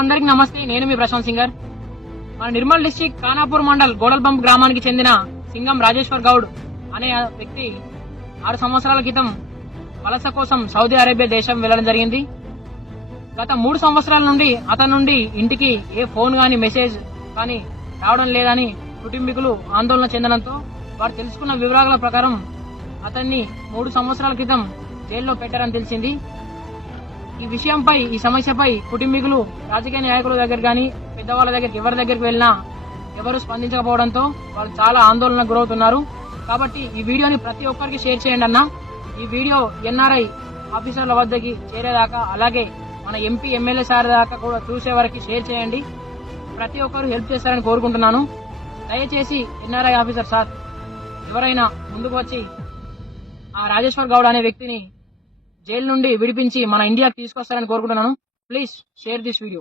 అందరికి నమస్తే. నేను మీ ప్రశాంత్ సింగర్. మన నిర్మల్ డిస్టిక్ ఖానాపూర్ మండల్ గోడల్బంప్ గ్రామానికి చెందిన సింగం రాజేశ్వర్ గౌడ్ అనే వ్యక్తి 6 సంవత్సరాల క్రితం వలస కోసం సౌదీ అరేబియా దేశం వెళ్లడం జరిగింది. గత 3 సంవత్సరాల నుండి అతని నుండి ఇంటికి ఏ ఫోన్ గాని మెసేజ్ కానీ రావడం లేదని కుటుంబీకులు ఆందోళన చెందడంతో వారు తెలుసుకున్న వివరాల ప్రకారం అతన్ని 3 సంవత్సరాల క్రితం జైల్లో పెట్టారని తెలిసింది. ఈ సమస్యపై కుటుంబీకులు రాజకీయ నాయకుల దగ్గర గాని పెద్దవాళ్ళ దగ్గరికి ఎవరి దగ్గరికి వెళ్ళినా ఎవరు స్పందించకపోవడంతో వాళ్ళు చాలా ఆందోళనకు గురవుతున్నారు. కాబట్టి ఈ వీడియోని ప్రతి ఒక్కరికి షేర్ చేయండి అన్న. ఈ వీడియో ఎన్ఆర్ఐ ఆఫీసర్ల వద్దకి చేరేదాకా, అలాగే మన ఎంపీ ఎమ్మెల్యే సార్ దాకా కూడా చూసే వరకు షేర్ చేయండి. ప్రతి ఒక్కరు హెల్ప్ చేస్తారని కోరుకుంటున్నాను. దయచేసి ఎన్ఆర్ఐ ఆఫీసర్ సార్ ఎవరైనా ముందుకు వచ్చి ఆ రాజేశ్వర్ గౌడ్ అనే వ్యక్తిని జైలు నుండి విడిపించి మన ఇండియాకి తీసుకొస్తారని కోరుకుంటున్నాను. Please share this video.